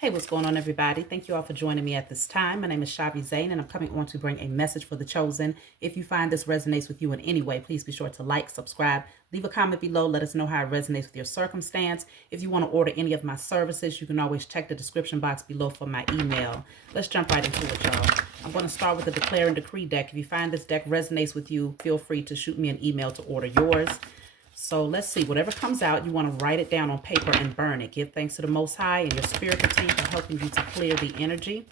Hey, what's going on, everybody? Thank you all for joining me at this time. My name is Shavi Zane, and I'm coming on to bring a message for the chosen. If you find this resonates with you in any way, please be sure to like, subscribe, leave a comment below. Let us know how it resonates with your circumstance. If you want to order any of my services, you can always check the description box below for my email. Let's jump right into it, y'all. I'm going to start with the Declare and Decree deck. If you find this deck resonates with you, feel free to shoot me an email to order yours. So let's see, whatever comes out, you want to write it down on paper and burn it. Give thanks to the Most High and your spiritual team for helping you to clear the energy.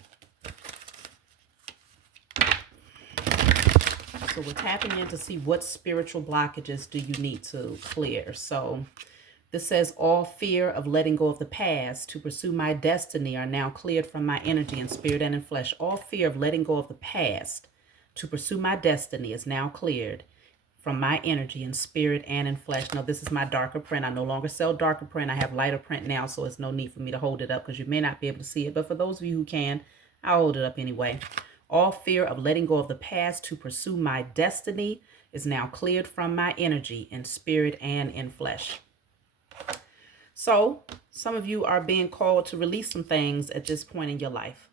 So we're tapping in to see what spiritual blockages do you need to clear. So this says, all fear of letting go of the past to pursue my destiny are now cleared from my energy in spirit and in flesh. All fear of letting go of the past to pursue my destiny is now cleared from my energy in spirit and in flesh. Now, this is my darker print. I no longer sell darker print. I have lighter print now, so it's no need for me to hold it up because you may not be able to see it. But for those of you who can, I'll hold it up anyway. All fear of letting go of the past to pursue my destiny is now cleared from my energy in spirit and in flesh. So some of you are being called to release some things at this point in your life.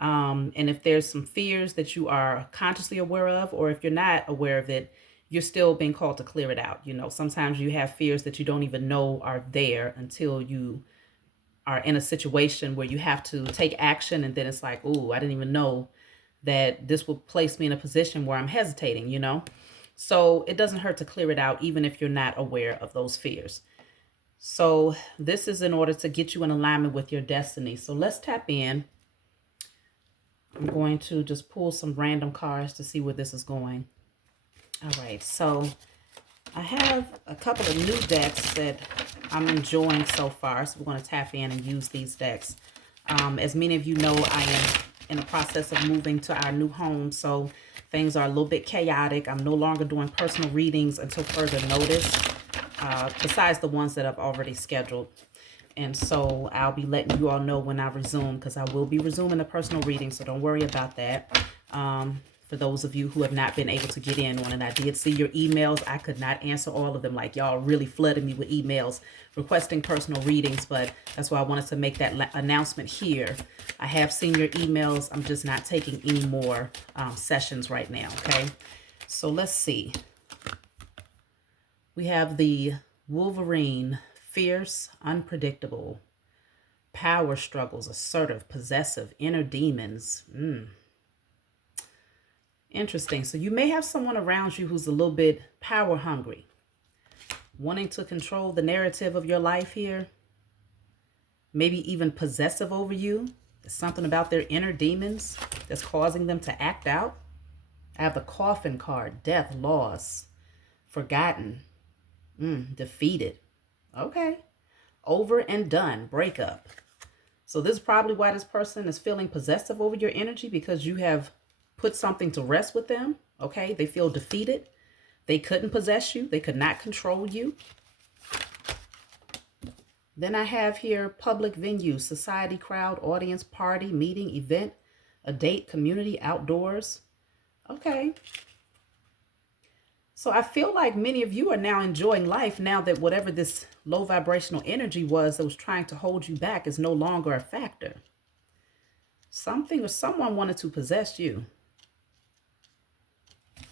And if there's some fears that you are consciously aware of, or if you're not aware of it, you're still being called to clear it out. You know, sometimes you have fears that you don't even know are there until you are in a situation where you have to take action. And then it's like, oh, I didn't even know that this will place me in a position where I'm hesitating, you know. So it doesn't hurt to clear it out, even if you're not aware of those fears. So this is in order to get you in alignment with your destiny. So let's tap in. I'm going to just pull some random cards to see where this is going. All right, so I have a couple of new decks that I'm enjoying so far. So we're going to tap in and use these decks. As many of you know, I am in the process of moving to our new home. So things are a little bit chaotic. I'm no longer doing personal readings until further notice, besides the ones that I've already scheduled. And so I'll be letting you all know when I resume, because I will be resuming the personal reading. So don't worry about that. For those of you who have not been able to get in on, and I did see your emails. I could not answer all of them. Like, y'all really flooded me with emails requesting personal readings, but that's why I wanted to make that announcement here. I have seen your emails. I'm just not taking any more sessions right now, okay? So let's see. We have the Wolverine, fierce, unpredictable, power struggles, assertive, possessive, inner demons. Interesting. So you may have someone around you who's a little bit power hungry, wanting to control the narrative of your life here. Maybe even possessive over you. There's something about their inner demons that's causing them to act out. I have the Coffin card, death, loss, forgotten, defeated. Okay. Over and done, breakup. So this is probably why this person is feeling possessive over your energy, because you have put something to rest with them. Okay, they feel defeated. They couldn't possess you. They could not control you. Then I have here public venue, society, crowd, audience, party, meeting, event, a date, community, outdoors. Okay. So I feel like many of you are now enjoying life now that whatever this low vibrational energy was that was trying to hold you back is no longer a factor. Something or someone wanted to possess you,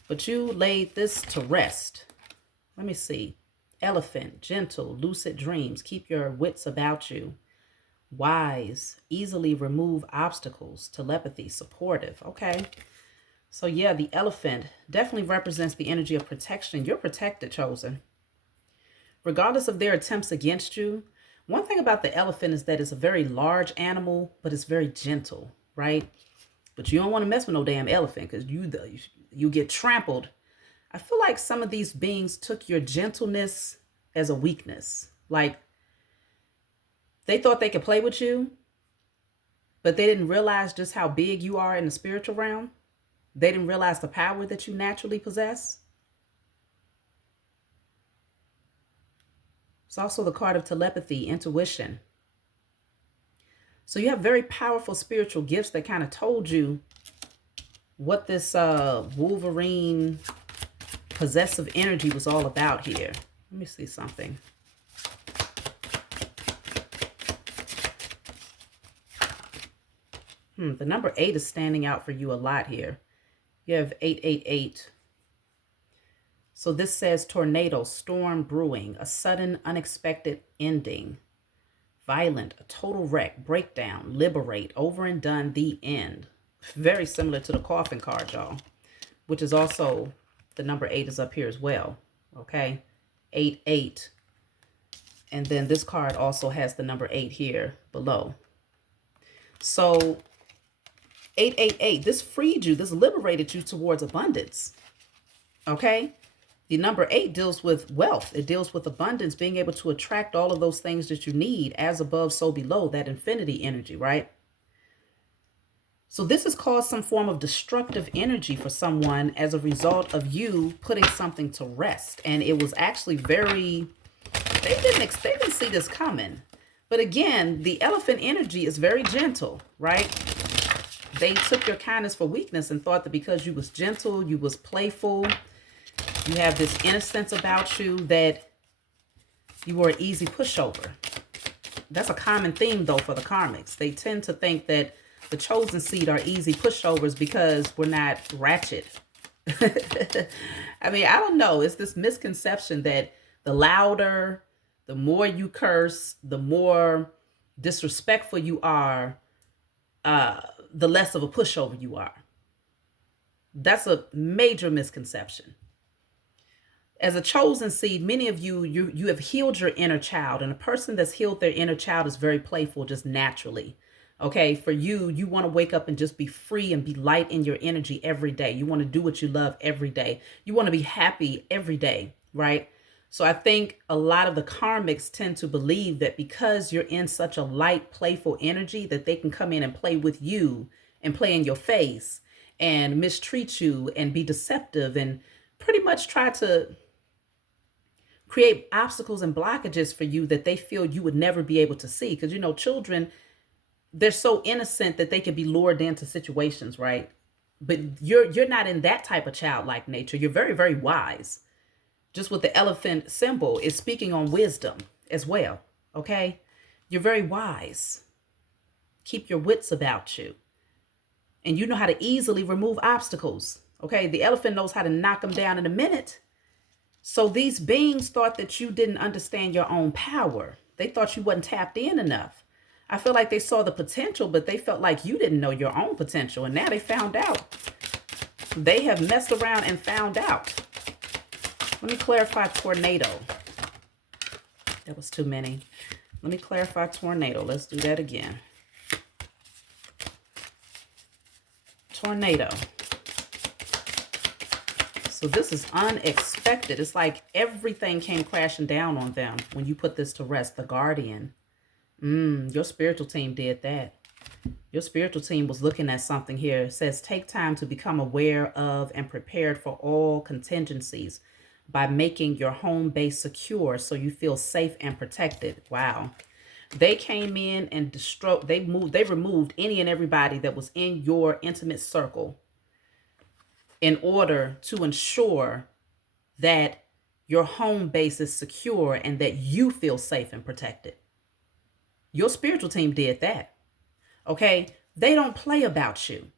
but you laid this to rest. Let me see. Elephant, gentle, lucid dreams. Keep your wits about you. Wise, easily remove obstacles. Telepathy, supportive. Okay. So yeah, the elephant definitely represents the energy of protection. You're protected, chosen. Regardless of their attempts against you. One thing about the elephant is that it's a very large animal, but it's very gentle, right? But you don't want to mess with no damn elephant, because you get trampled. I feel like some of these beings took your gentleness as a weakness. Like, they thought they could play with you, but they didn't realize just how big you are in the spiritual realm. They didn't realize the power that you naturally possess. It's also the card of telepathy, intuition. So you have very powerful spiritual gifts that kind of told you what this Wolverine possessive energy was all about here. Let me see something. The number 8 is standing out for you a lot here. You have 888. So this says tornado, storm brewing, a sudden, unexpected ending, violent, a total wreck, breakdown, liberate, over and done, the end. Very similar to the coffin card, y'all, which is also, the number 8 is up here as well. Okay, 88. And then this card also has the number 8 here below. So 888, this freed you, this liberated you towards abundance. Okay, the number 8 deals with wealth. It deals with abundance, being able to attract all of those things that you need, as above, so below, that infinity energy, right? So this has caused some form of destructive energy for someone as a result of you putting something to rest. And it was actually very, they didn't see this coming. But again, the elephant energy is very gentle, right? They took your kindness for weakness and thought that because you was gentle, you was playful, you have this innocence about you, that you were an easy pushover. That's a common theme, though, for the karmics. They tend to think that the chosen seed are easy pushovers because we're not ratchet. I mean, I don't know. It's this misconception that the louder, the more you curse, the more disrespectful you are, the less of a pushover you are. That's a major misconception. As a chosen seed, many of you have healed your inner child, and a person that's healed their inner child is very playful just naturally. Okay, for you, you want to wake up and just be free and be light in your energy every day. You want to do what you love every day. You want to be happy every day, right? So I think a lot of the karmics tend to believe that because you're in such a light, playful energy, that they can come in and play with you and play in your face and mistreat you and be deceptive and pretty much try to create obstacles and blockages for you that they feel you would never be able to see. Because, you know, children, they're so innocent that they can be lured into situations, right? But you're not in that type of childlike nature. You're very, very wise. Just with the elephant symbol is speaking on wisdom as well, okay? You're very wise. Keep your wits about you. And you know how to easily remove obstacles, okay? The elephant knows how to knock them down in a minute. So these beings thought that you didn't understand your own power. They thought you wasn't tapped in enough. I feel like they saw the potential, but they felt like you didn't know your own potential. And now they found out. They have messed around and found out. Let me clarify tornado. That was too many. Let me clarify tornado. Let's do that again. Tornado. So this is unexpected. It's like everything came crashing down on them when you put this to rest. The guardian. Your spiritual team did that. Your spiritual team was looking at something here. It says, take time to become aware of and prepared for all contingencies by making your home base secure so you feel safe and protected. Wow. They came in and they removed any and everybody that was in your intimate circle in order to ensure that your home base is secure and that you feel safe and protected. Your spiritual team did that. Okay? They don't play about you.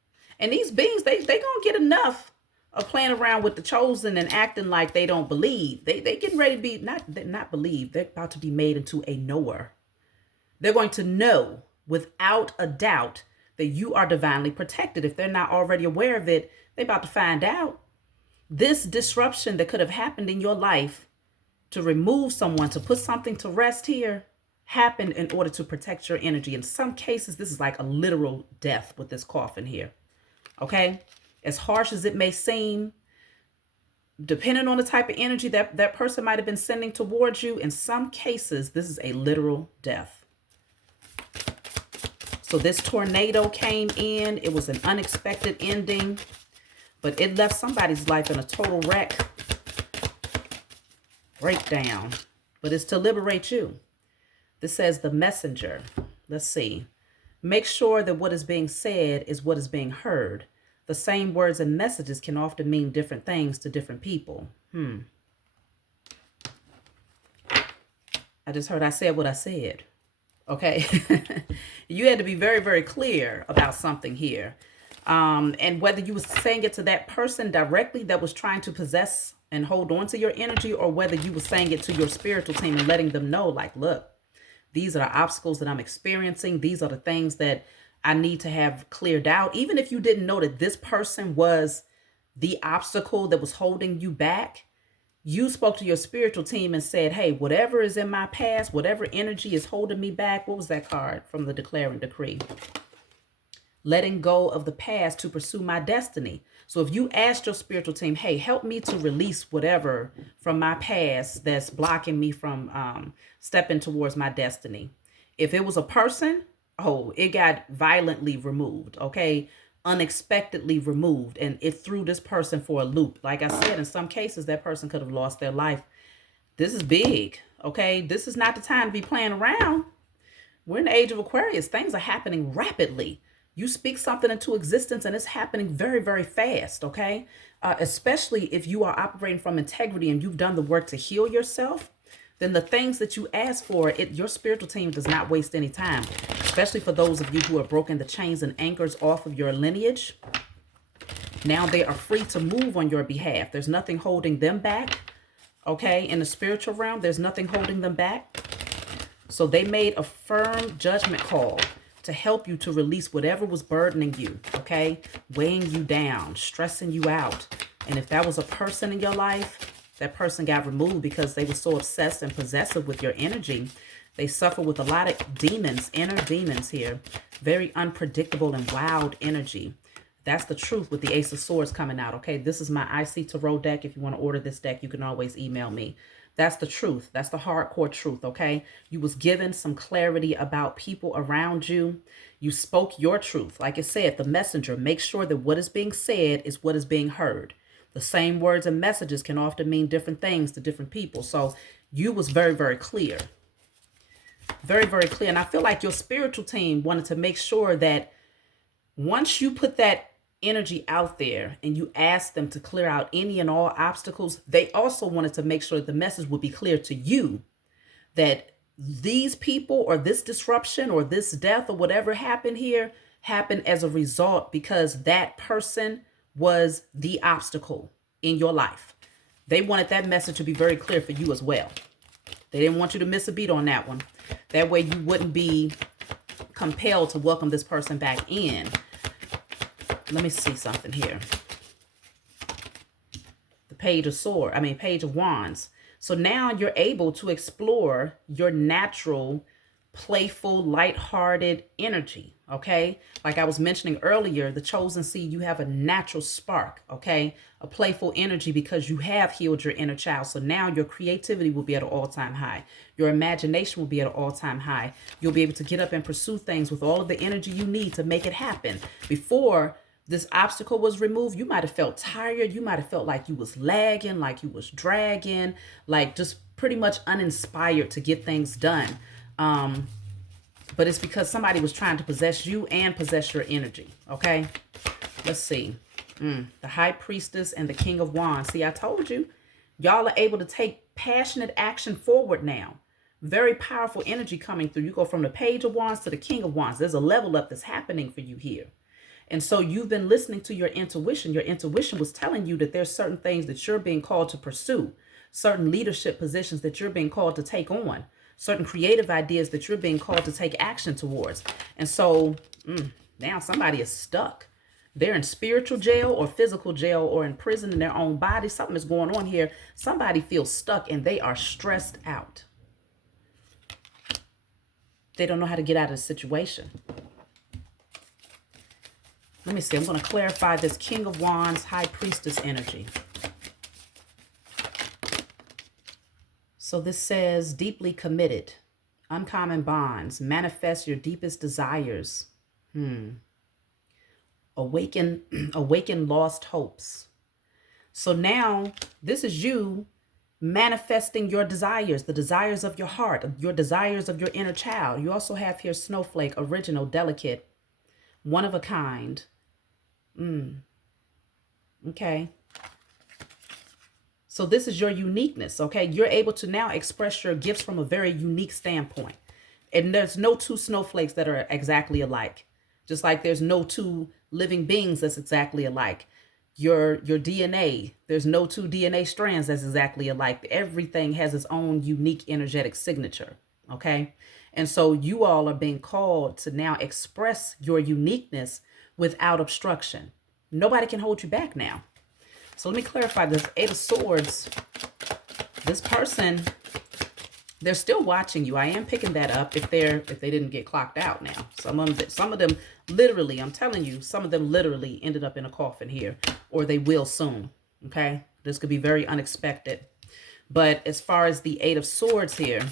And these beings, they gonna get enough of playing around with the chosen and acting like they don't believe. They getting ready to be, not believe, they're about to be made into a knower. They're going to know without a doubt that you are divinely protected. If they're not already aware of it, they're about to find out. This disruption that could have happened in your life to remove someone, to put something to rest here, happened in order to protect your energy. In some cases, this is like a literal death with this coffin here. Okay? As harsh as it may seem, depending on the type of energy that person might have been sending towards you, in some cases, this is a literal death. So this tornado came in. It was an unexpected ending, but it left somebody's life in a total wreck, breakdown. But it's to liberate you. This says the messenger. Let's see. Make sure that what is being said is what is being heard. The same words and messages can often mean different things to different people. I just heard I said what I said. Okay. You had to be very, very clear about something here. And whether you was saying it to that person directly that was trying to possess and hold on to your energy, or whether you were saying it to your spiritual team and letting them know, like, look, these are the obstacles that I'm experiencing. These are the things that I need to have cleared out. Even if you didn't know that this person was the obstacle that was holding you back, you spoke to your spiritual team and said, hey, whatever is in my past, whatever energy is holding me back. What was that card from the declaring decree? Letting go of the past to pursue my destiny. So if you asked your spiritual team, hey, help me to release whatever from my past that's blocking me from stepping towards my destiny. If it was a person, oh, it got violently removed, okay? Unexpectedly removed. And it threw this person for a loop. Like I said, in some cases, that person could have lost their life. This is big, okay? This is not the time to be playing around. We're in the age of Aquarius. Things are happening rapidly. You speak something into existence and it's happening very, very fast, okay? Especially if you are operating from integrity and you've done the work to heal yourself, then the things that you ask for, your spiritual team does not waste any time, especially for those of you who have broken the chains and anchors off of your lineage. Now they are free to move on your behalf. There's nothing holding them back, okay? In the spiritual realm, there's nothing holding them back. So they made a firm judgment call to help you to release whatever was burdening you, okay? Weighing you down, stressing you out. And if that was a person in your life, that person got removed because they were so obsessed and possessive with your energy. They suffer with a lot of demons, inner demons here. Very unpredictable and wild energy. That's the truth with the Ace of Swords coming out, okay? This is my IC Tarot deck. If you want to order this deck, you can always email me. That's the truth. That's the hardcore truth, okay? You was given some clarity about people around you. You spoke your truth. Like I said, the messenger, make sure that what is being said is what is being heard. The same words and messages can often mean different things to different people. So you was very, very clear. Very, very clear. And I feel like your spiritual team wanted to make sure that once you put that energy out there and you ask them to clear out any and all obstacles, they also wanted to make sure that the message would be clear to you that these people or this disruption or this death or whatever happened here happened as a result because that person was the obstacle in your life. They wanted that message to be very clear for you as well. They didn't want you to miss a beat on that one. That way you wouldn't be compelled to welcome this person back in. Let me see something here. The Page of Wands. So now you're able to explore your natural, playful, lighthearted energy, okay? Like I was mentioning earlier, the chosen seed, you have a natural spark, okay? A playful energy because you have healed your inner child. So now your creativity will be at an all-time high. Your imagination will be at an all-time high. You'll be able to get up and pursue things with all of the energy you need to make it happen. Before this obstacle was removed, you might have felt tired. You might have felt like you was lagging, like you was dragging, like just pretty much uninspired to get things done. But it's because somebody was trying to possess you and possess your energy, okay? Let's see. The High Priestess and the King of Wands. See, I told you. Y'all are able to take passionate action forward now. Very powerful energy coming through. You go from the Page of Wands to the King of Wands. There's a level up that's happening for you here. And so you've been listening to your intuition. Your intuition was telling you that there's certain things that you're being called to pursue, certain leadership positions that you're being called to take on, certain creative ideas that you're being called to take action towards. And so now somebody is stuck. They're in spiritual jail or physical jail or in prison in their own body. Something is going on here. Somebody feels stuck and they are stressed out. They don't know how to get out of the situation. Let me see. I'm going to clarify this King of Wands, High Priestess energy. So this says, deeply committed, uncommon bonds, manifest your deepest desires. Awaken lost hopes. So now this is you manifesting your desires, the desires of your heart, your desires of your inner child. You also have here snowflake, original, delicate, one of a kind. Okay. So this is your uniqueness, okay? You're able to now express your gifts from a very unique standpoint. And there's no two snowflakes that are exactly alike. Just like there's no two living beings that's exactly alike. Your DNA, there's no two DNA strands that's exactly alike. Everything has its own unique energetic signature. Okay. And so you all are being called to now express your uniqueness without obstruction. Nobody can hold you back now. So let me clarify this. Eight of Swords, this person, they're still watching you. I am picking that up if they didn't get clocked out now. Some of them literally, I'm telling you, some of them literally ended up in a coffin here, or they will soon. Okay? This could be very unexpected. But as far as the Eight of Swords here,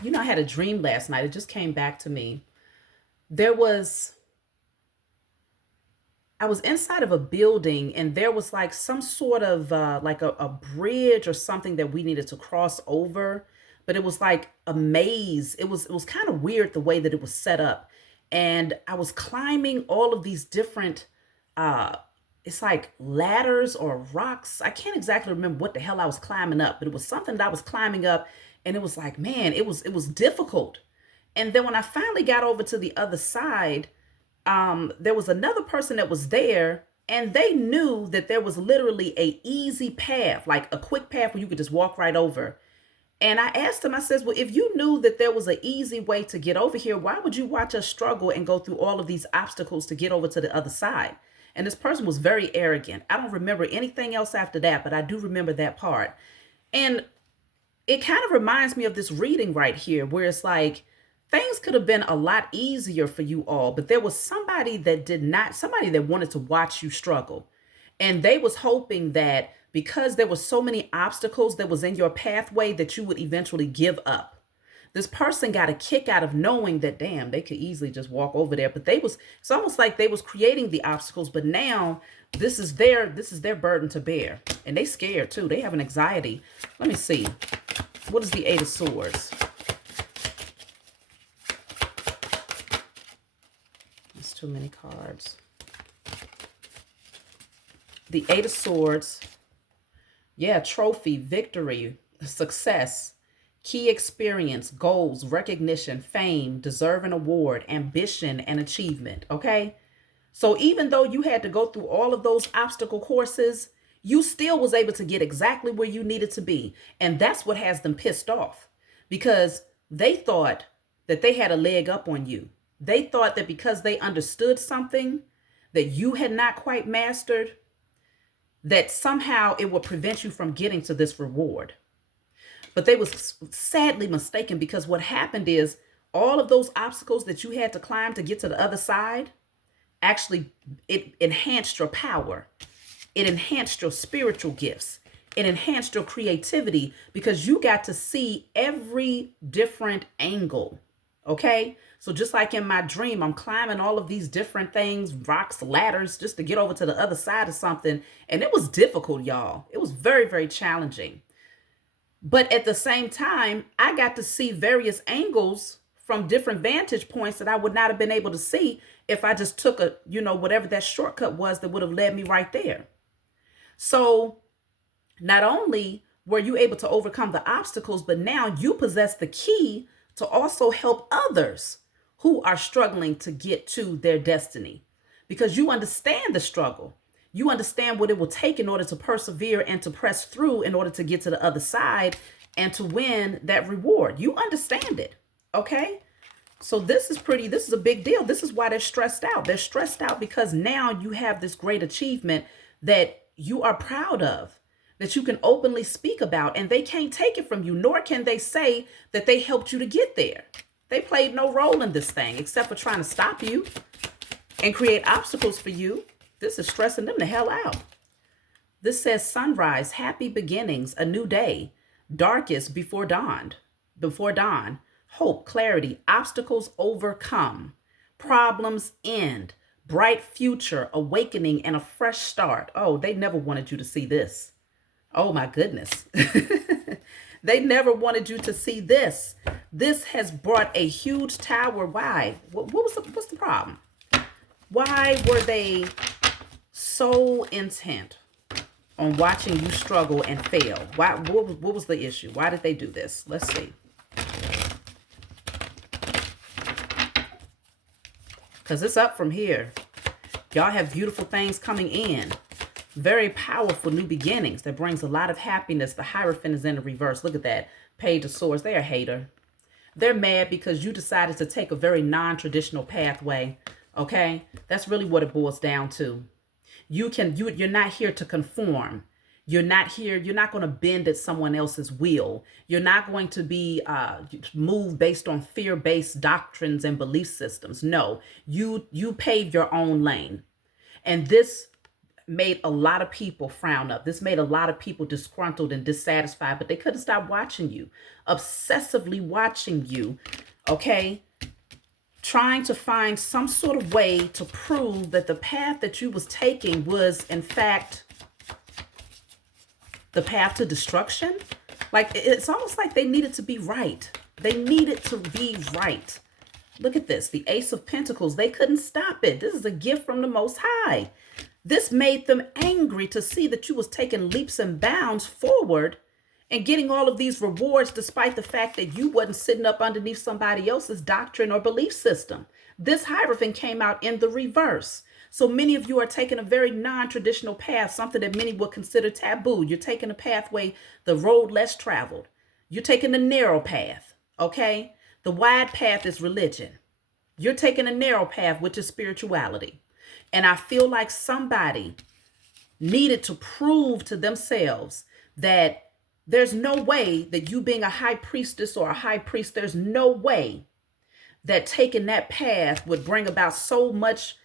you know, I had a dream last night. It just came back to me. I was inside of a building, and there was like some sort of like a bridge or something that we needed to cross over, but it was like a maze. It was kind of weird the way that it was set up. And I was climbing all of these different uh it's like ladders or rocks. I can't exactly remember what the hell I was climbing up, but it was something that I was climbing up, and it was like, man, it was difficult. And then when I finally got over to the other side, there was another person that was there, and they knew that there was literally a easy path, like a quick path where you could just walk right over. And I asked him, I says, well, if you knew that there was an easy way to get over here, why would you watch us struggle and go through all of these obstacles to get over to the other side? And this person was very arrogant. I don't remember anything else after that, but I do remember that part. And it kind of reminds me of this reading right here, where it's like things could have been a lot easier for you all, but there was somebody that did not, somebody that wanted to watch you struggle. And they was hoping that because there were so many obstacles that was in your pathway that you would eventually give up. This person got a kick out of knowing that, damn, they could easily just walk over there, but it's almost like they was creating the obstacles, but now this is their burden to bear. And they scared too. They have an anxiety. Let me see. What is the Eight of Swords? That's too many cards. The Eight of Swords. Yeah, trophy, victory, success, key experience, goals, recognition, fame, deserve an award, ambition, and achievement. Okay? So even though you had to go through all of those obstacle courses, you still was able to get exactly where you needed to be. And that's what has them pissed off, because they thought that they had a leg up on you. They thought that because they understood something that you had not quite mastered, that somehow it would prevent you from getting to this reward. But they was sadly mistaken, because what happened is all of those obstacles that you had to climb to get to the other side, actually, it enhanced your power. It enhanced your spiritual gifts. It enhanced your creativity, because you got to see every different angle. Okay? So just like in my dream, I'm climbing all of these different things, rocks, ladders, just to get over to the other side of something. And it was difficult, y'all. It was very, very challenging. But at the same time, I got to see various angles from different vantage points that I would not have been able to see if I just took whatever that shortcut was that would have led me right there. So not only were you able to overcome the obstacles, but now you possess the key to also help others who are struggling to get to their destiny, because you understand the struggle. You understand what it will take in order to persevere and to press through in order to get to the other side and to win that reward. You understand it. Okay? So this is a big deal. This is why they're stressed out. They're stressed out because now you have this great achievement that you are proud of, that you can openly speak about, and they can't take it from you, nor can they say that they helped you to get there. They played no role in this thing except for trying to stop you and create obstacles for you. This is stressing them the hell out. This says sunrise, happy beginnings, a new day, darkest before dawn, hope, clarity, obstacles overcome, problems end, bright future, awakening, and a fresh start. Oh, they never wanted you to see this. Oh my goodness. They never wanted you to see this. This has brought a huge tower. Why? What's the problem? Why were they so intent on watching you struggle and fail. Why? What was the issue? Why did they do this? Let's see. Because it's up from here. Y'all have beautiful things coming in. Very powerful new beginnings that brings a lot of happiness. The Hierophant is in the reverse. Look at that. Page of Swords. They're a hater. They're mad because you decided to take a very non-traditional pathway. Okay? That's really what it boils down to. You're not here to conform. You're not going to bend at someone else's will. You're not going to be moved based on fear-based doctrines and belief systems. No, you pave your own lane. And this made a lot of people frown up. This made a lot of people disgruntled and dissatisfied, but they couldn't stop watching you, obsessively watching you, okay? Trying to find some sort of way to prove that the path that you was taking was, in fact, the path to destruction. Like, it's almost like they needed to be right. They needed to be right. Look at this. The Ace of Pentacles. They couldn't stop it. This is a gift from the Most High. This made them angry to see that you was taking leaps and bounds forward and getting all of these rewards despite the fact that you wasn't sitting up underneath somebody else's doctrine or belief system. This Hierophant came out in the reverse. So many of you are taking a very non-traditional path, something that many would consider taboo. You're taking a pathway, the road less traveled. You're taking the narrow path, okay? The wide path is religion. You're taking a narrow path, which is spirituality. And I feel like somebody needed to prove to themselves that there's no way that you being a high priestess or a high priest, there's no way that taking that path would bring about so much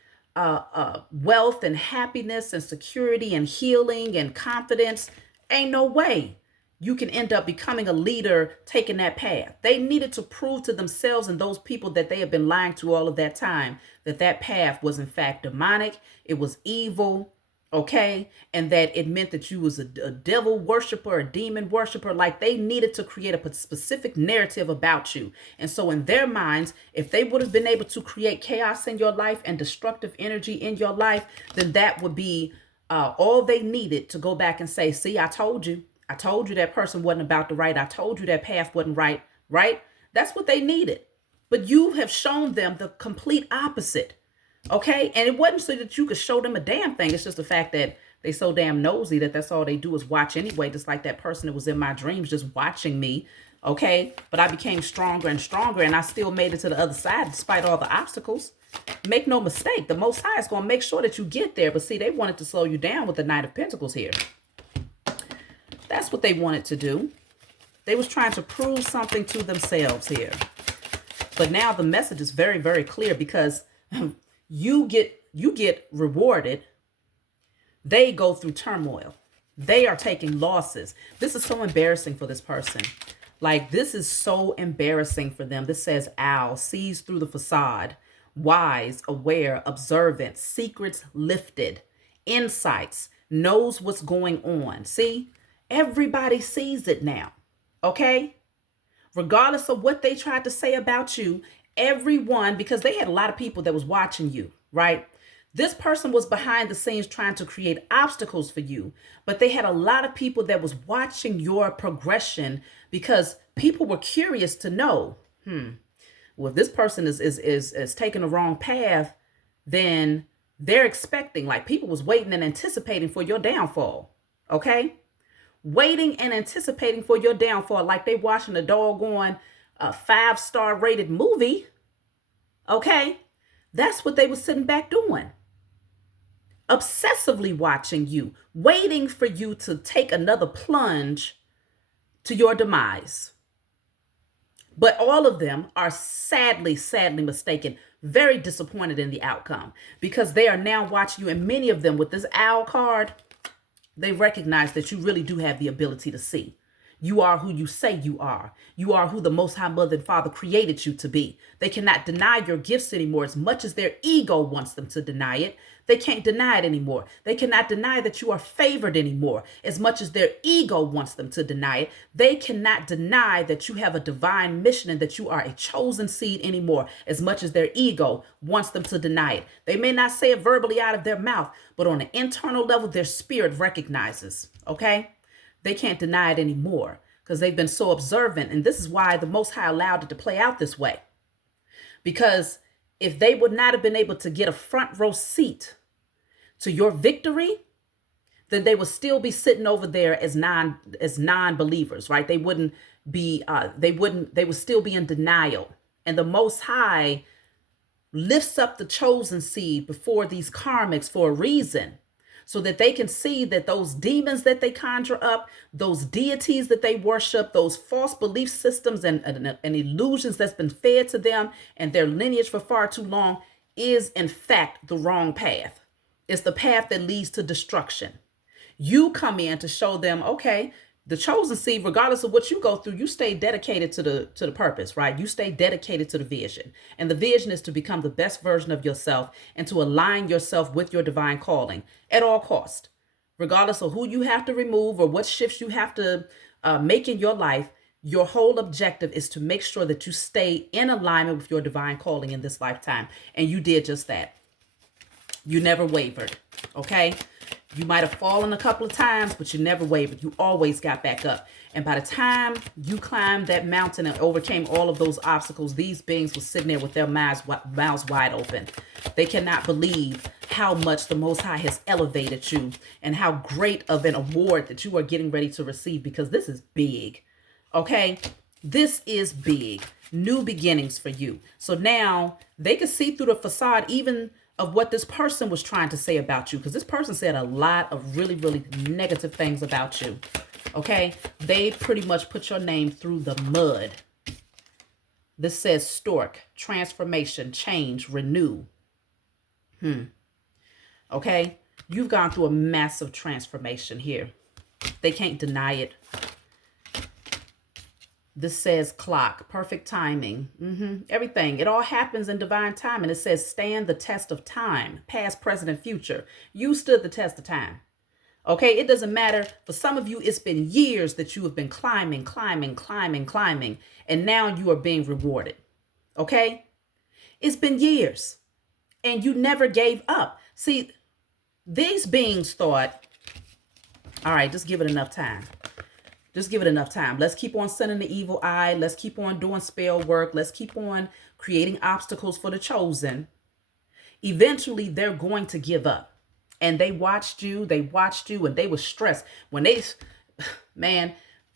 wealth and happiness and security and healing and confidence. Ain't no way you can end up becoming a leader taking that path. They needed to prove to themselves and those people that they have been lying to all of that time that that path was in fact demonic, it was evil, okay? And that it meant that you was a devil worshiper, a demon worshiper. Like, they needed to create a specific narrative about you. And so in their minds, if they would have been able to create chaos in your life and destructive energy in your life, then that would be all they needed to go back and say, see, I told you. I told you that person wasn't about the right. I told you that path wasn't right, right? That's what they needed. But you have shown them the complete opposite, okay? And it wasn't so that you could show them a damn thing. It's just the fact that they so damn nosy that that's all they do is watch anyway, just like that person that was in my dreams just watching me, okay? But I became stronger and stronger, and I still made it to the other side despite all the obstacles. Make no mistake, the Most High is going to make sure that you get there. But see, they wanted to slow you down with the Knight of Pentacles here. That's what they wanted to do. They was trying to prove something to themselves here. But now the message is very, very clear, because you get rewarded. They go through turmoil. They are taking losses. This is so embarrassing for this person. Like, this is so embarrassing for them. This says owl, sees through the facade, wise, aware, observant, secrets lifted, insights, knows what's going on. See? Everybody sees it now, okay? Regardless of what they tried to say about you, everyone, because they had a lot of people that was watching you, right? This person was behind the scenes trying to create obstacles for you, but they had a lot of people that was watching your progression because people were curious to know, well, if this person is taking the wrong path, then they're expecting, like, people was waiting and anticipating for your downfall, okay? Waiting and anticipating for your downfall, like they watching a doggone 5-star rated movie. Okay? That's what they were sitting back doing. Obsessively watching you, waiting for you to take another plunge to your demise. But all of them are sadly mistaken, very disappointed in the outcome, because they are now watching you, and many of them with this owl card, they recognize that you really do have the ability to see. You are who you say you are. You are who the Most High Mother and Father created you to be. They cannot deny your gifts anymore as much as their ego wants them to deny it. They can't deny it anymore. They cannot deny that you are favored anymore as much as their ego wants them to deny it. They cannot deny that you have a divine mission and that you are a chosen seed anymore as much as their ego wants them to deny it. They may not say it verbally out of their mouth, but on an internal level, their spirit recognizes, okay? They can't deny it anymore because they've been so observant. And this is why the Most High allowed it to play out this way. Because if they would not have been able to get a front row seat to your victory, then they would still be sitting over there as non-believers, right? They would still be in denial. And the Most High lifts up the chosen seed before these karmics for a reason, so that they can see that those demons that they conjure up, those deities that they worship, those false belief systems and illusions that's been fed to them and their lineage for far too long is in fact the wrong path. It's the path that leads to destruction. You come in to show them, okay, the chosen seed, regardless of what you go through, you stay dedicated to the purpose, right? You stay dedicated to the vision. And the vision is to become the best version of yourself and to align yourself with your divine calling at all cost. Regardless of who you have to remove or what shifts you have to make in your life, your whole objective is to make sure that you stay in alignment with your divine calling in this lifetime. And you did just that. You never wavered, okay? You might have fallen a couple of times, but you never wavered. You always got back up. And by the time you climbed that mountain and overcame all of those obstacles, these beings were sitting there with their mouths wide open. They cannot believe how much the Most High has elevated you and how great of an award that you are getting ready to receive, because this is big, okay? This is big. New beginnings for you. So now they can see through the facade even of what this person was trying to say about you, because this person said a lot of really, really negative things about you. Okay, they pretty much put your name through the mud. This says stork, transformation, change, renew. Okay, you've gone through a massive transformation here. They can't deny it. This says clock, perfect timing, everything. It all happens in divine time. And it says stand the test of time, past, present, and future. You stood the test of time. Okay, it doesn't matter. For some of you, it's been years that you have been climbing. And now you are being rewarded. Okay, it's been years and you never gave up. See, these beings thought, all right, just give it enough time. Just give it enough time. Let's keep on sending the evil eye. Let's keep on doing spell work. Let's keep on creating obstacles for the chosen. Eventually, they're going to give up. And they watched you, and they were stressed. When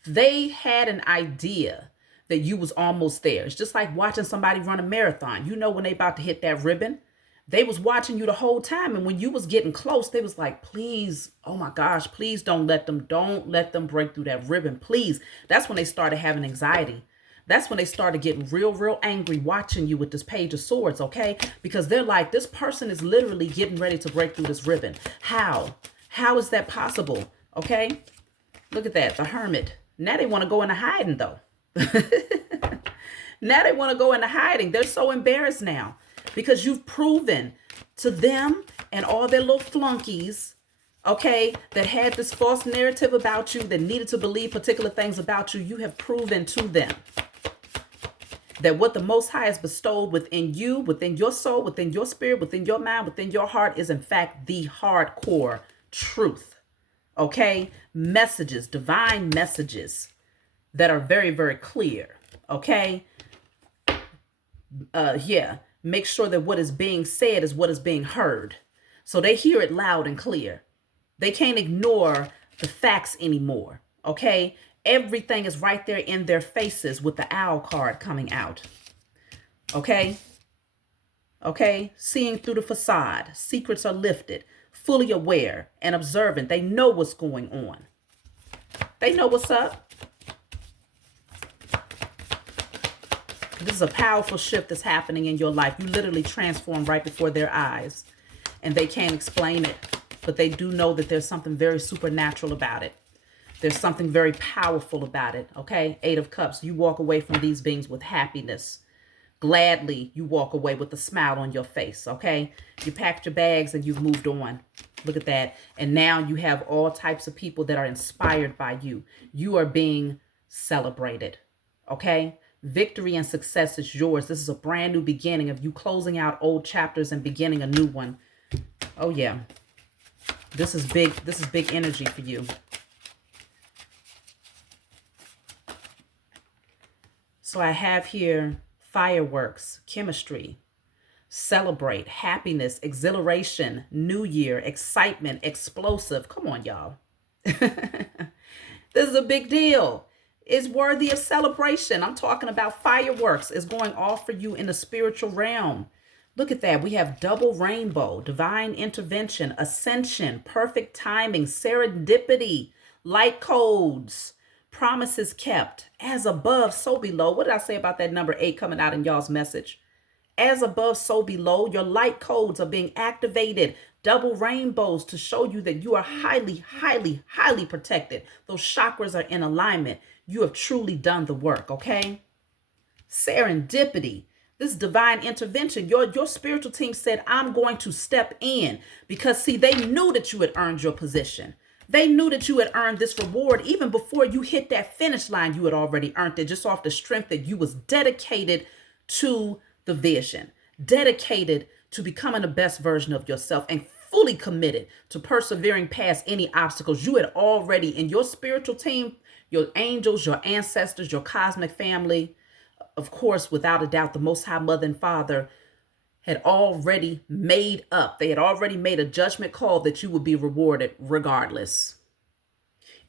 they had an idea that you was almost there. It's just like watching somebody run a marathon. You know when they about to hit that ribbon. They was watching you the whole time. And when you was getting close, they was like, please, oh my gosh, please don't let them break through that ribbon, please. That's when they started having anxiety. That's when they started getting real angry watching you with this page of swords, okay? Because they're like, this person is literally getting ready to break through this ribbon. How? How is that possible? Okay? Look at that, the hermit. Now they want to go into hiding though. Now they want to go into hiding. They're so embarrassed now. Because you've proven to them and all their little flunkies, okay, that had this false narrative about you, that needed to believe particular things about you, you have proven to them that what the Most High has bestowed within you, within your soul, within your spirit, within your mind, within your heart is in fact the hardcore truth, okay? Messages, divine messages that are very, very clear, okay? Make sure that what is being said is what is being heard. So they hear it loud and clear. They can't ignore the facts anymore. Okay. Everything is right there in their faces with the owl card coming out. Okay. Okay. Seeing through the facade. Secrets are lifted. Fully aware and observant. They know what's going on. They know what's up. This is a powerful shift that's happening in your life. You literally transform right before their eyes. And they can't explain it. But they do know that there's something very supernatural about it. There's something very powerful about it, okay? Eight of Cups. You walk away from these beings with happiness. Gladly, you walk away with a smile on your face, okay? You packed your bags and you've moved on. Look at that. And now you have all types of people that are inspired by you. You are being celebrated, okay? Victory and success is yours. This is a brand new beginning of you closing out old chapters and beginning a new one. Oh, yeah. This is big. This is big energy for you. So I have here fireworks, chemistry, celebrate, happiness, exhilaration, new year, excitement, explosive. Come on, y'all. This is a big deal. It's worthy of celebration. I'm talking about fireworks. It's going off for you in the spiritual realm. Look at that. We have double rainbow, divine intervention, ascension, perfect timing, serendipity, light codes, promises kept, as above, so below. What did I say about that number 8 coming out in y'all's message? As above, so below. Your light codes are being activated. Double rainbows to show you that you are highly, highly, highly protected. Those chakras are in alignment. You have truly done the work, okay? Serendipity. This divine intervention. Your spiritual team said, I'm going to step in. Because, see, they knew that you had earned your position. They knew that you had earned this reward. Even before you hit that finish line, you had already earned it, just off the strength that you was dedicated to the vision, dedicated to becoming the best version of yourself, and fully committed to persevering past any obstacles. You had already, in your spiritual team, your angels, your ancestors, your cosmic family, of course, without a doubt, the Most High Mother and Father had already made up. They had already made a judgment call that you would be rewarded regardless.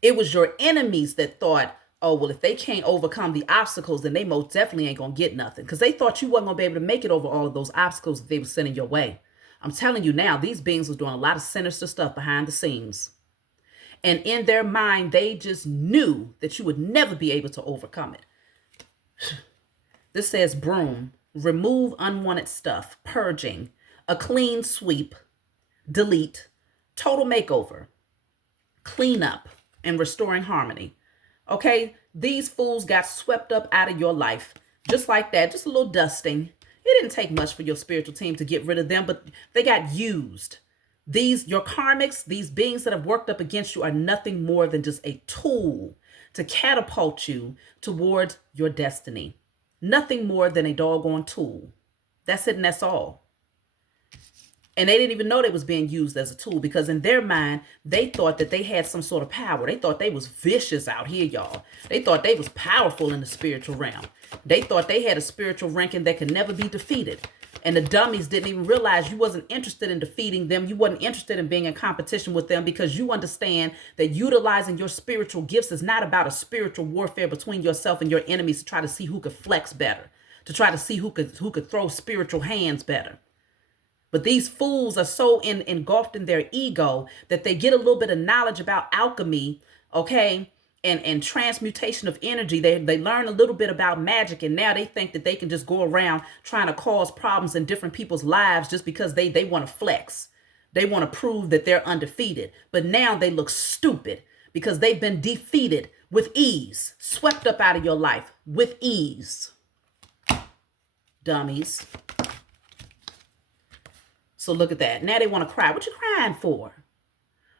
It was your enemies that thought, oh, well, if they can't overcome the obstacles, then they most definitely ain't going to get nothing. Because they thought you wasn't going to be able to make it over all of those obstacles that they were sending your way. I'm telling you now, these beings was doing a lot of sinister stuff behind the scenes. And in their mind, they just knew that you would never be able to overcome it. This says broom, remove unwanted stuff, purging, a clean sweep, delete, total makeover, clean up, and restoring harmony. Okay, these fools got swept up out of your life. Just like that, just a little dusting. It didn't take much for your spiritual team to get rid of them, but they got used. Your karmics, these beings that have worked up against you are nothing more than just a tool to catapult you towards your destiny. Nothing more than a doggone tool. That's it and that's all. And they didn't even know they was being used as a tool, because in their mind, they thought that they had some sort of power. They thought they was vicious out here, y'all. They thought they was powerful in the spiritual realm. They thought they had a spiritual ranking that could never be defeated. And the dummies didn't even realize you wasn't interested in defeating them. You wasn't interested in being in competition with them, because you understand that utilizing your spiritual gifts is not about a spiritual warfare between yourself and your enemies to try to see who could flex better, to try to see who could throw spiritual hands better. But these fools are so engulfed in their ego that they get a little bit of knowledge about alchemy, okay, and transmutation of energy. They learn a little bit about magic, and now they think that they can just go around trying to cause problems in different people's lives just because they want to flex. They want to prove that they're undefeated. But now they look stupid because they've been defeated with ease, swept up out of your life with ease. Dummies. So look at that. Now they want to cry. What you crying for?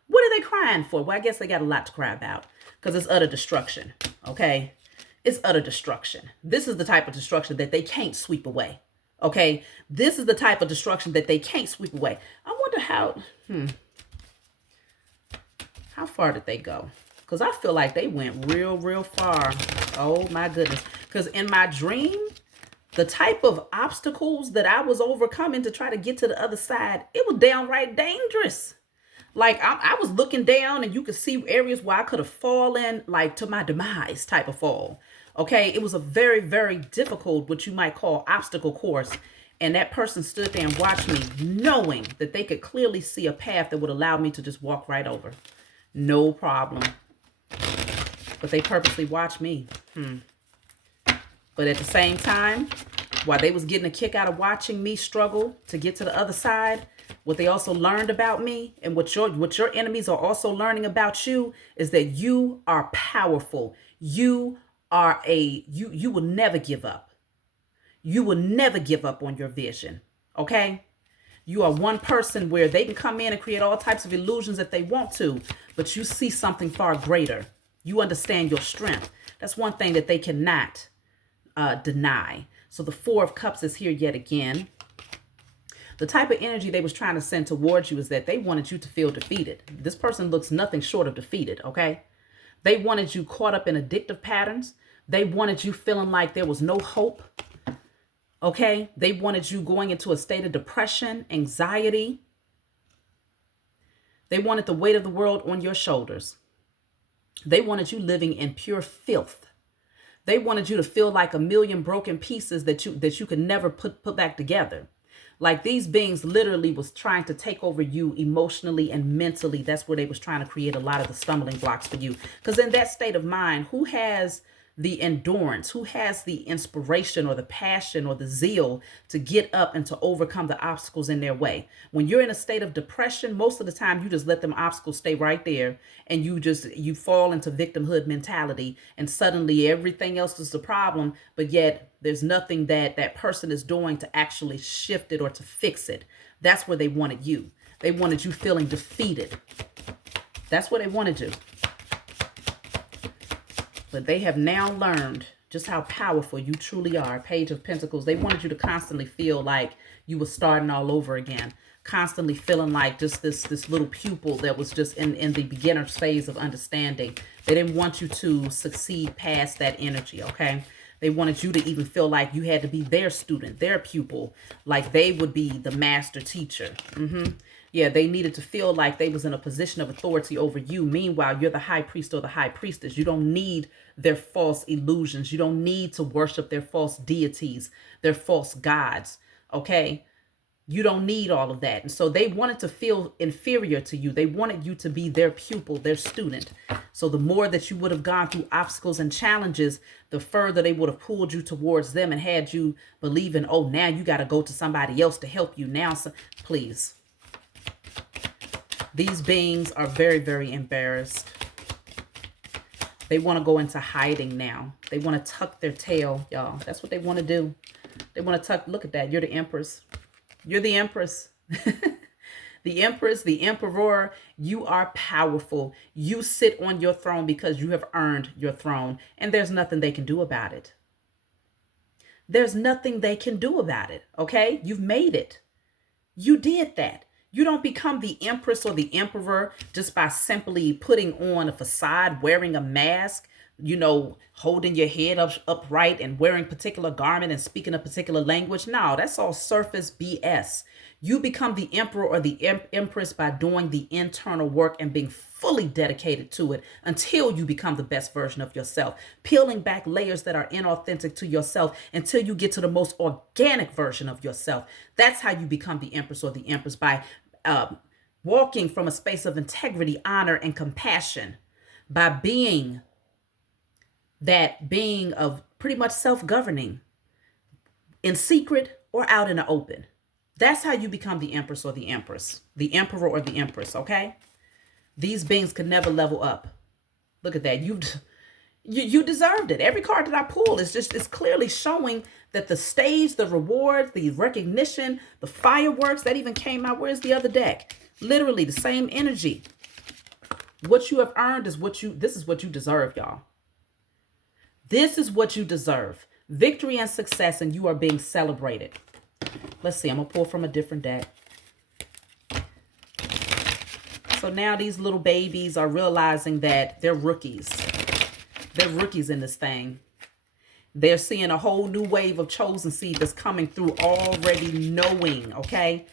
What are they crying for? Well, I guess they got a lot to cry about, because it's utter destruction, okay? It's utter destruction. This is the type of destruction that they can't sweep away, okay? This is the type of destruction that they can't sweep away. I wonder how far did they go? Because I feel like they went real far. Oh, my goodness. Because in my dream, the type of obstacles that I was overcoming to try to get to the other side, it was downright dangerous. Like I was looking down and you could see areas where I could have fallen, like to my demise type of fall. Okay, it was a very, very difficult, what you might call obstacle course. And that person stood there and watched me, knowing that they could clearly see a path that would allow me to just walk right over. No problem. But they purposely watched me. But at the same time, while they was getting a kick out of watching me struggle to get to the other side, What they also learned about me, and what your enemies are also learning about you, is that you are powerful. You will never give up. You will never give up on your vision. Okay? You are one person where they can come in and create all types of illusions if they want to, but you see something far greater. You understand your strength. That's one thing that they cannot deny. So the Four of Cups is here yet again. The type of energy they was trying to send towards you is that they wanted you to feel defeated. This person looks nothing short of defeated, okay? They wanted you caught up in addictive patterns. They wanted you feeling like there was no hope. Okay, they wanted you going into a state of depression, anxiety. They wanted the weight of the world on your shoulders. They wanted you living in pure filth. They wanted you to feel like a million broken pieces that you could never put back together. Like these beings literally was trying to take over you emotionally and mentally. That's where they was trying to create a lot of the stumbling blocks for you. Because in that state of mind, who has the endurance, who has the inspiration or the passion or the zeal to get up and to overcome the obstacles in their way? When you're in a state of depression, most of the time you just let them obstacles stay right there, and you fall into victimhood mentality, and suddenly everything else is the problem, but yet there's nothing that that person is doing to actually shift it or to fix it. That's where they wanted you. They wanted you feeling defeated. That's what they wanted you. But they have now learned just how powerful you truly are. Page of Pentacles. They wanted you to constantly feel like you were starting all over again. Constantly feeling like just this little pupil that was just in the beginner's phase of understanding. They didn't want you to succeed past that energy, okay? They wanted you to even feel like you had to be their student, their pupil, like they would be the master teacher. Yeah, they needed to feel like they was in a position of authority over you. Meanwhile, you're the high priest or the high priestess. You don't need their false illusions. You don't need to worship their false deities, their false gods, okay? You don't need all of that. And so they wanted to feel inferior to you. They wanted you to be their pupil, their student. So the more that you would have gone through obstacles and challenges, the further they would have pulled you towards them and had you believing, oh, now you got to go to somebody else to help you now. So, please. These beings are very, very embarrassed. They want to go into hiding now. They want to tuck their tail, y'all. That's what they want to do. They want to tuck. Look at that. You're the Empress. You're the Empress. The Empress, the Emperor. You are powerful. You sit on your throne because you have earned your throne. And there's nothing they can do about it. There's nothing they can do about it. Okay? You've made it. You did that. You don't become the Empress or the Emperor just by simply putting on a facade, wearing a mask, you know, holding your head upright and wearing particular garment and speaking a particular language. No, that's all surface BS. You become the Emperor or the Empress by doing the internal work and being fully dedicated to it until you become the best version of yourself, peeling back layers that are inauthentic to yourself until you get to the most organic version of yourself. That's how you become the Empress or the Empress, by walking from a space of integrity, honor, and compassion, by being that being of pretty much self-governing in secret or out in the open. That's how you become the Empress or the Empress, the Emperor or the Empress, okay? These beings could never level up. Look at that. You deserved it. Every card that I pull is clearly showing that the stage, the rewards, the recognition, the fireworks that even came out. Where's the other deck? Literally the same energy. What you have earned is this is what you deserve, y'all. This is what you deserve. Victory and success, and you are being celebrated. Let's see. I'm going to pull from a different deck. So now these little babies are realizing that they're rookies. They're rookies in this thing. They're seeing a whole new wave of chosen seed that's coming through, already knowing, okay?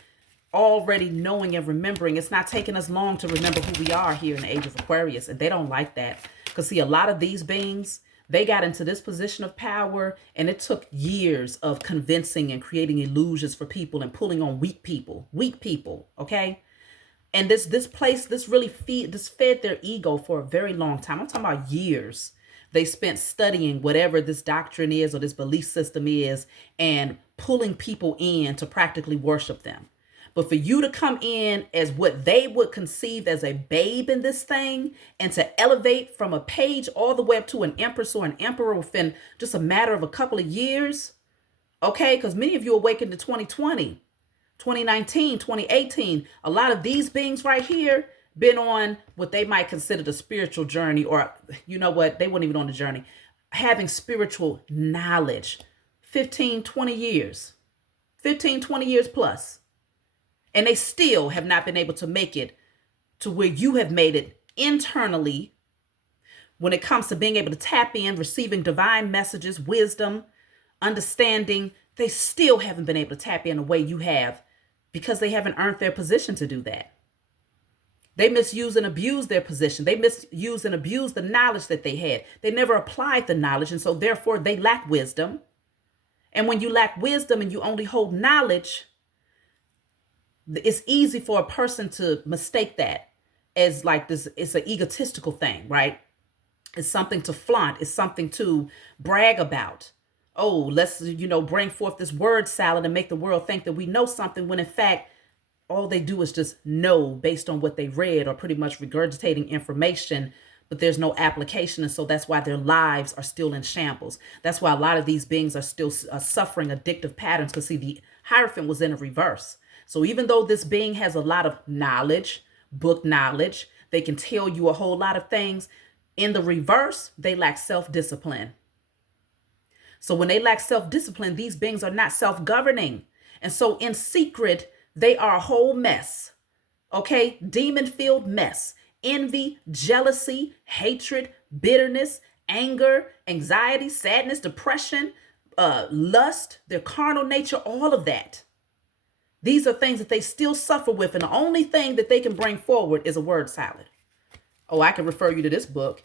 Already knowing and remembering. It's not taking us long to remember who we are here in the age of Aquarius. And they don't like that. Because see, a lot of these beings, they got into this position of power, and it took years of convincing and creating illusions for people and pulling on weak people, okay? And this fed their ego for a very long time. I'm talking about years. They spent studying whatever this doctrine is or this belief system is and pulling people in to practically worship them. But for you to come in as what they would conceive as a babe in this thing and to elevate from a page all the way up to an empress or an emperor within just a matter of a couple of years, okay? Because many of you awakened to 2020, 2019, 2018. A lot of these beings right here been on what they might consider the spiritual journey, or you know what? They weren't even on the journey. Having spiritual knowledge, 15, 20 years, 15, 20 years plus. And they still have not been able to make it to where you have made it internally when it comes to being able to tap in, receiving divine messages, wisdom, understanding. They still haven't been able to tap in the way you have because they haven't earned their position to do that. They misuse and abuse their position. They misuse and abuse the knowledge that they had. They never applied the knowledge, and so therefore they lack wisdom. And when you lack wisdom and you only hold knowledge, it's easy for a person to mistake that as like this. It's an egotistical thing, right? It's something to flaunt. It's something to brag about. Oh, let's, bring forth this word salad and make the world think that we know something, when in fact, all they do is just know based on what they read or pretty much regurgitating information, but there's no application. And so that's why their lives are still in shambles. That's why a lot of these beings are still suffering addictive patterns, because see, the Hierophant was in a reverse. So even though this being has a lot of knowledge, book knowledge, they can tell you a whole lot of things. In the reverse, they lack self-discipline. So when they lack self-discipline, these beings are not self-governing. And so in secret, they are a whole mess. Okay? Demon-filled mess. Envy, jealousy, hatred, bitterness, anger, anxiety, sadness, depression, lust, their carnal nature, all of that. These are things that they still suffer with. And the only thing that they can bring forward is a word salad. Oh, I can refer you to this book,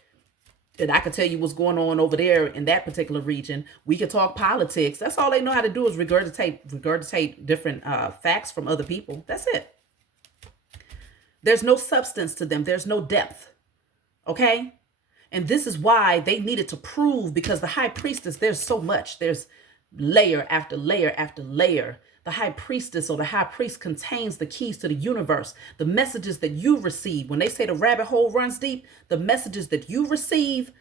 and I can tell you what's going on over there in that particular region. We can talk politics. That's all they know how to do is regurgitate different facts from other people. That's it. There's no substance to them. There's no depth. Okay? And this is why they needed to prove, because the high priestess, there's so much. There's layer after layer after layer. The high priestess or the high priest contains the keys to the universe. The messages that you receive, when they say the rabbit hole runs deep, the messages that you receive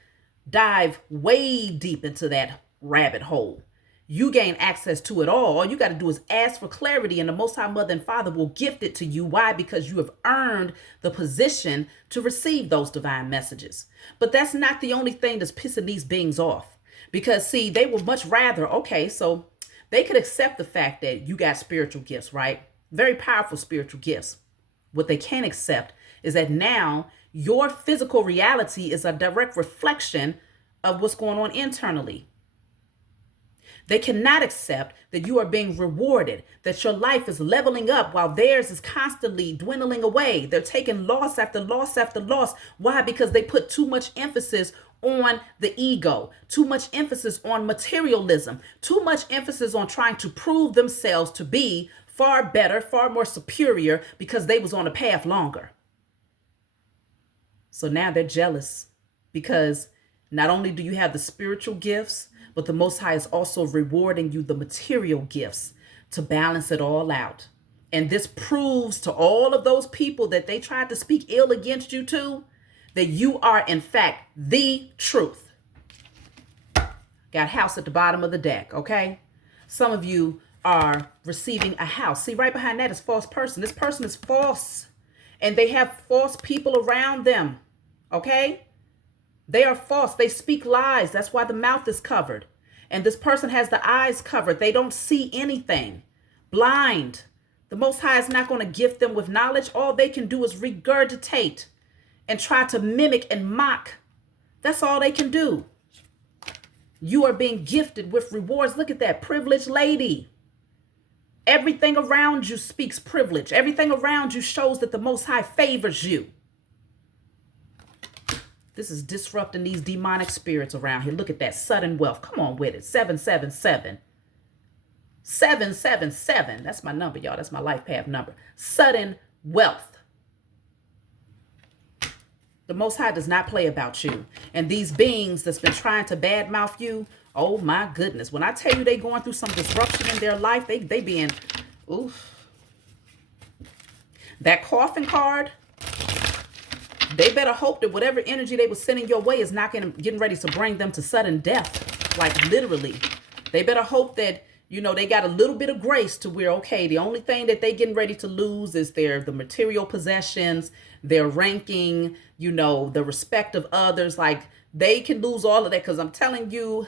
dive way deep into that rabbit hole. You gain access to it all. All you got to do is ask for clarity, and the Most High Mother and Father will gift it to you. Why? Because you have earned the position to receive those divine messages. But that's not the only thing that's pissing these beings off. Because see, they would much rather, okay, so they could accept the fact that you got spiritual gifts, right? Very powerful spiritual gifts. What they can't accept is that now your physical reality is a direct reflection of what's going on internally. They cannot accept that you are being rewarded, that your life is leveling up while theirs is constantly dwindling away. They're taking loss after loss after loss. Why? Because they put too much emphasis on the ego, too much emphasis on materialism, too much emphasis on trying to prove themselves to be far better, far more superior because they was on a path longer. So now they're jealous because not only do you have the spiritual gifts, but the Most High is also rewarding you the material gifts to balance it all out. And this proves to all of those people that they tried to speak ill against you to, that you are in fact the truth. Got house at the bottom of the deck, okay? Some of you are receiving a house. See, right behind that is false person. This person is false, and they have false people around them, okay? They are false. They speak lies. That's why the mouth is covered. And this person has the eyes covered. They don't see anything. Blind. The Most High is not going to gift them with knowledge. All they can do is regurgitate and try to mimic and mock. That's all they can do. You are being gifted with rewards. Look at that privileged lady. Everything around you speaks privilege. Everything around you shows that the Most High favors you. This is disrupting these demonic spirits around here. Look at that sudden wealth. Come on with it. 777. 777. That's my number, y'all. That's my life path number. Sudden wealth. The Most High does not play about you. And these beings that's been trying to badmouth you, oh my goodness. When I tell you they going through some disruption in their life, they being, oof. That coffin card, they better hope that whatever energy they were sending your way is not getting ready to bring them to sudden death. Like literally. They better hope that, you know, they got a little bit of grace to where, okay, the only thing that they getting ready to lose is the material possessions, their ranking, you know, the respect of others. Like they can lose all of that, because I'm telling you,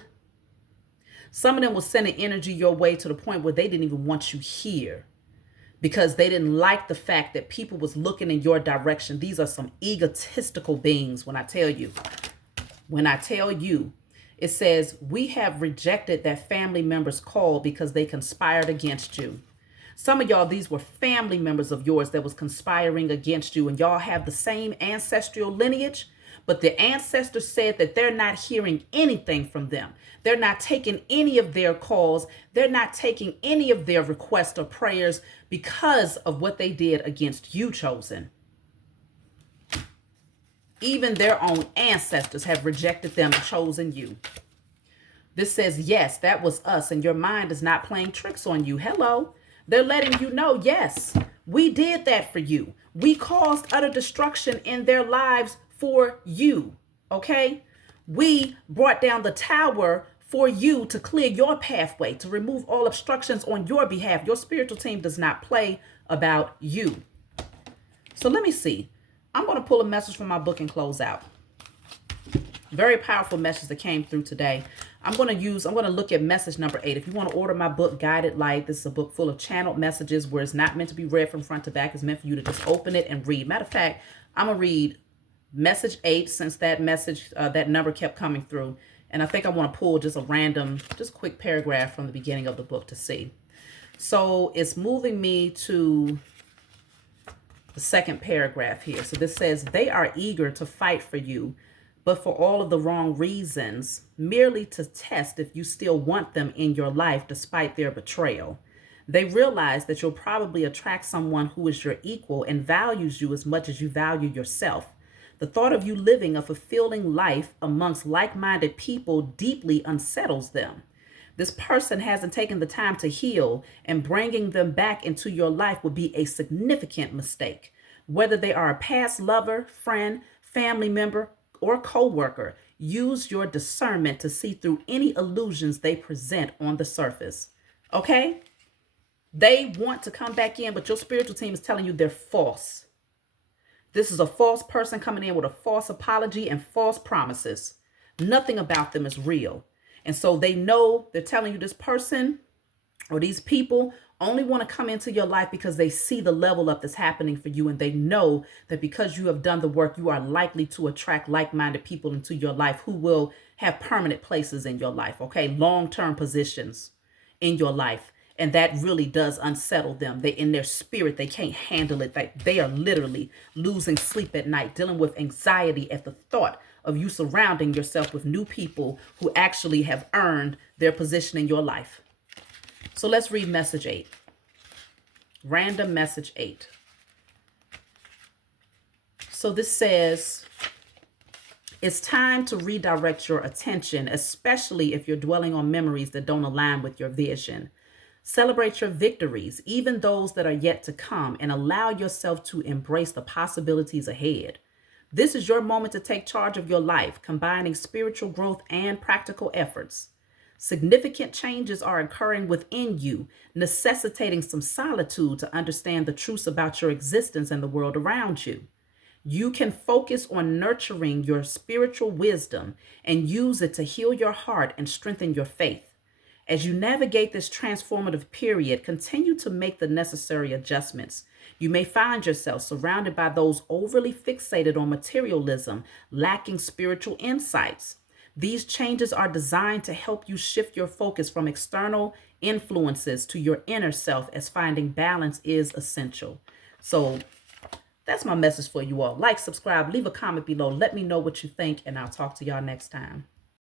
some of them was sending energy your way to the point where they didn't even want you here, because they didn't like the fact that people was looking in your direction. These are some egotistical beings. When I tell you, it says, we have rejected that family members call because they conspired against you. Some of y'all, these were family members of yours that was conspiring against you, and y'all have the same ancestral lineage, but the ancestors said that they're not hearing anything from them. They're not taking any of their calls. They're not taking any of their requests or prayers because of what they did against you, Chosen. Even their own ancestors have rejected them and chosen you. This says, yes, that was us, and your mind is not playing tricks on you. Hello. They're letting you know, yes, we did that for you. We caused utter destruction in their lives for you, okay? We brought down the tower for you to clear your pathway, to remove all obstructions on your behalf. Your spiritual team does not play about you. So let me see. I'm going to pull a message from my book and close out. Very powerful message that came through today. I'm going to look at message number 8. If you want to order my book, Guided Light, this is a book full of channeled messages where it's not meant to be read from front to back. It's meant for you to just open it and read. Matter of fact, I'm going to read message 8 since that message, that number kept coming through. And I think I want to pull just a random, just quick paragraph from the beginning of the book to see. So it's moving me to the second paragraph here. So this says, they are eager to fight for you, but for all of the wrong reasons, merely to test if you still want them in your life despite their betrayal. They realize that you'll probably attract someone who is your equal and values you as much as you value yourself. The thought of you living a fulfilling life amongst like-minded people deeply unsettles them. This person hasn't taken the time to heal, and bringing them back into your life would be a significant mistake. Whether they are a past lover, friend, family member, or co-worker, use your discernment to see through any illusions they present on the surface. Okay? They want to come back in, but your spiritual team is telling you they're false. This is a false person coming in with a false apology and false promises. Nothing about them is real. And so they know, they're telling you this person or these people only want to come into your life because they see the level up that's happening for you. And they know that because you have done the work, you are likely to attract like-minded people into your life who will have permanent places in your life. Okay. Long-term positions in your life. And that really does unsettle them. They, in their spirit, they can't handle it. They are literally losing sleep at night, dealing with anxiety at the thought of you surrounding yourself with new people who actually have earned their position in your life. So let's read message 8. Random message 8. So this says, it's time to redirect your attention, especially if you're dwelling on memories that don't align with your vision. Celebrate your victories, even those that are yet to come, and allow yourself to embrace the possibilities ahead. This is your moment to take charge of your life, combining spiritual growth and practical efforts. Significant changes are occurring within you, necessitating some solitude to understand the truths about your existence and the world around you. You can focus on nurturing your spiritual wisdom and use it to heal your heart and strengthen your faith. As you navigate this transformative period, continue to make the necessary adjustments. You may find yourself surrounded by those overly fixated on materialism, lacking spiritual insights. These changes are designed to help you shift your focus from external influences to your inner self, as finding balance is essential. So that's my message for you all. Like, subscribe, leave a comment below. Let me know what you think, and I'll talk to y'all next time.